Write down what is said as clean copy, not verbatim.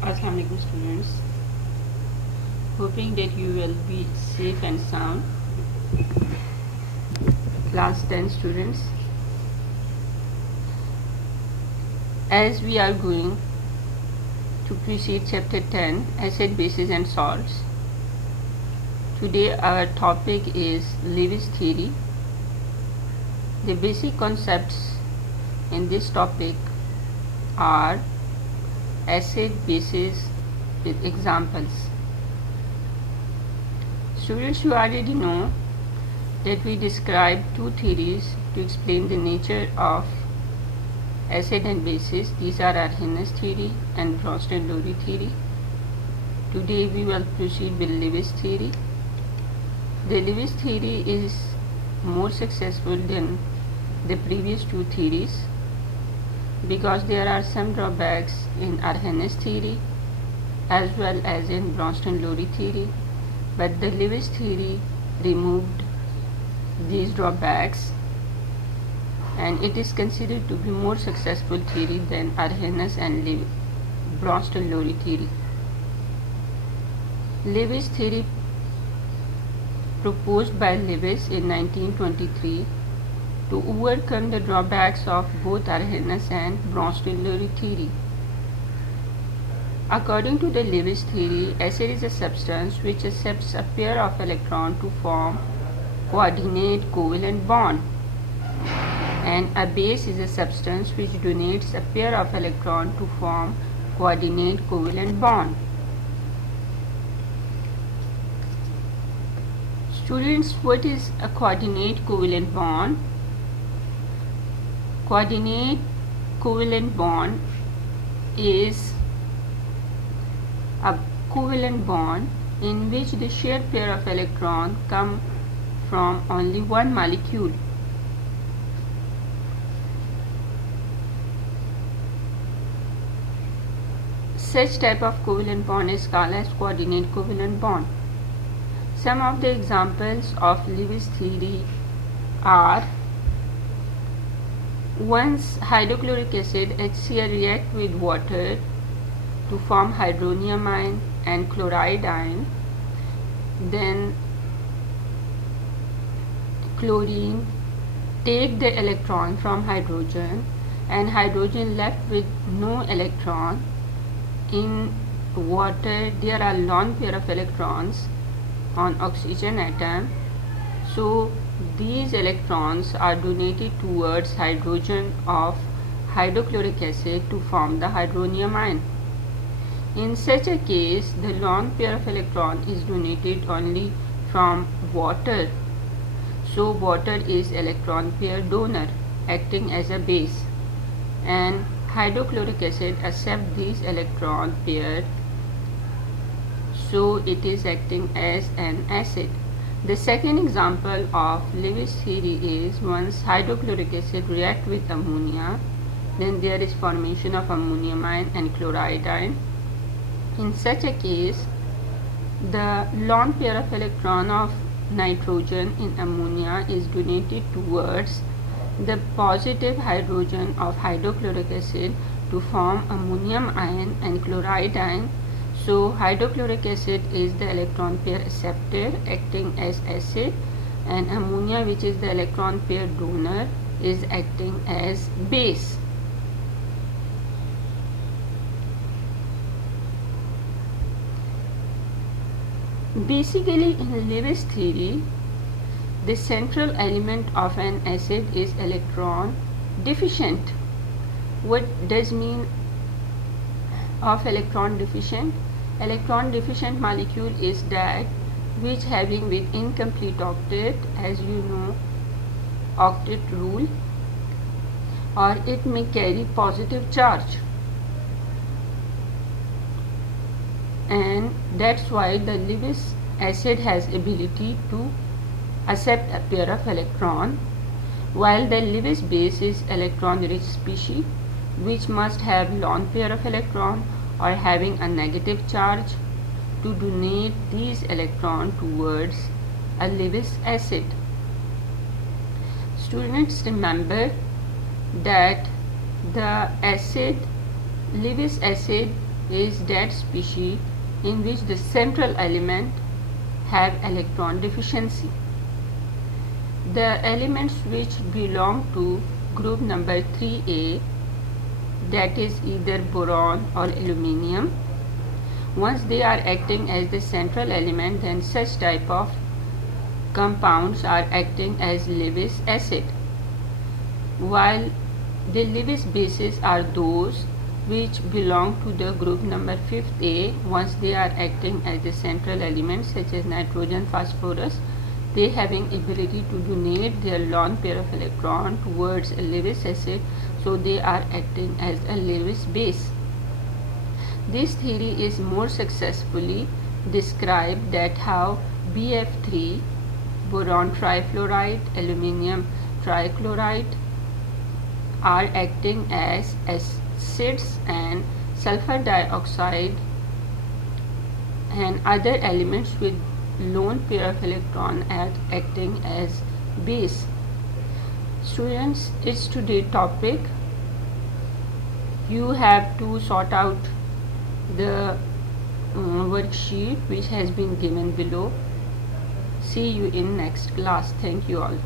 Assalamu alaikum students, hoping that you will be safe and sound. Class 10 students, as we are going to proceed chapter 10, acid, bases and salts. Today our topic is Lewis theory. The basic concepts in this topic are acid, bases with examples. Students, you already know that we describe two theories to explain the nature of acid and bases. These are Arrhenius theory and Bronsted-Lowry theory. Today we will proceed with Lewis theory. The Lewis theory is more successful than the previous two theories because there are some drawbacks in Arrhenius theory as well as in Bronsted-Lowry theory, but the Lewis theory removed these drawbacks and it is considered to be more successful theory than Arrhenius and Bronsted-Lowry theory. Lewis theory proposed by Lewis in 1923 to overcome the drawbacks of both Arrhenius and Bronsted-Lowry theory. According to the Lewis theory, acid is a substance which accepts a pair of electrons to form coordinate covalent bond, and a base is a substance which donates a pair of electrons to form coordinate covalent bond. Students, what is a coordinate covalent bond? Coordinate covalent bond is a covalent bond in which the shared pair of electrons come from only one molecule. Such type of covalent bond is called as coordinate covalent bond. Some of the examples of Lewis theory are: once hydrochloric acid HCl react with water to form hydronium ion and chloride ion, then chlorine take the electron from hydrogen and hydrogen left with no electron. In water there are lone pair of electrons on oxygen atom, so these electrons are donated towards hydrogen of hydrochloric acid to form the hydronium ion. In such a case, the lone pair of electron is donated only from water, so water is electron pair donor acting as a base, and hydrochloric acid accept these electron pair, so it is acting as an acid. The second example of Lewis theory is once hydrochloric acid react with ammonia, then there is formation of ammonium ion and chloride ion. In such a case, the lone pair of electron of nitrogen in ammonia is donated towards the positive hydrogen of hydrochloric acid to form ammonium ion and chloride ion. So hydrochloric acid is the electron pair acceptor acting as acid, and ammonia, which is the electron pair donor, is acting as base. Basically, in Lewis theory, the central element of an acid is electron deficient. What does mean of electron deficient? Electron deficient molecule is that which having with incomplete octet, as you know, octet rule, or it may carry positive charge, and that's why the Lewis acid has ability to accept a pair of electron, while the Lewis base is electron rich species which must have lone pair of electron or having a negative charge to donate these electrons towards a Lewis acid. Students, remember that the acid Lewis acid is that species in which the central element have electron deficiency. The elements which belong to group number 3A, that is either boron or aluminium, once they are acting as the central element, then such type of compounds are acting as Lewis acid, while the Lewis bases are those which belong to the group number 5A. Once they are acting as the central element, such as nitrogen, phosphorus, they having ability to donate their lone pair of electron towards a Lewis acid, so they are acting as a Lewis base. This theory is more successfully described that how BF3, boron trifluoride, aluminium trichloride, are acting as acids, and sulfur dioxide and other elements with lone pair of electron are acting as base. Students, it's today's topic. You have to sort out the worksheet which has been given below. See you in next class. Thank you all.